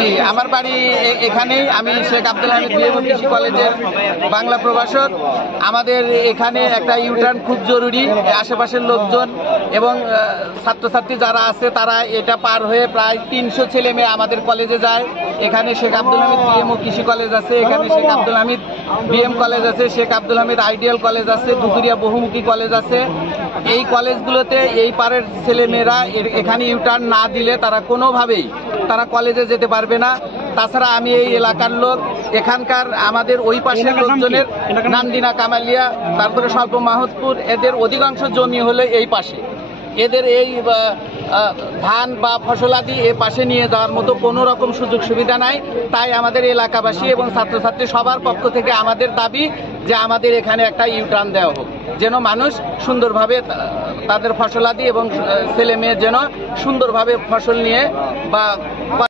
জি, আমার বাড়ি এখানেই। আমি শেখ আব্দুল হামিদ বিএম কৃষি কলেজের বাংলা প্রভাষক। আমাদের এখানে একটা ইউটার্ন খুব জরুরি। আশেপাশের লোকজন এবং ছাত্রছাত্রী যারা আছে তারা এটা পার হয়ে প্রায় 300 ছেলে মেয়ে আমাদের কলেজে যায়। এখানে শেখ আব্দুল হামিদ বিএম কৃষি কলেজ আছে, এখানে শেখ আব্দুল হামিদ বিএম কলেজ আছে, শেখ আব্দুল হামিদ আইডিয়াল কলেজ আছে, দুতুরিয়া বহুমুখী কলেজ আছে। এই কলেজগুলোতে এই পারের ছেলেমেয়েরা এখানে ইউটার্ন না দিলে তারা কোনোভাবেই তারা কলেজে যেতে পারবে না। তাছাড়া আমি এই এলাকার লোক, এখানকার আমাদের ওই পাশের লোকজনের নান্দিনা কামালিয়া, তারপরে স্বল্প মাহতপুর, এদের অধিকাংশ জমি হলো এই পাশে। এদের এই ধান বা ফসলাদি এ পাশে নিয়ে যাওয়ার মতো কোনো রকম সুযোগ সুবিধা নাই। তাই আমাদের এলাকাবাসী এবং ছাত্রছাত্রী সবার পক্ষ থেকে আমাদের দাবি যে আমাদের এখানে একটা ইউটার্ন দেওয়া হোক, যেন মানুষ সুন্দরভাবে তাদের ফসলাদি এবং ছেলে মেয়ে যেন সুন্দরভাবে ফসল নিয়ে বা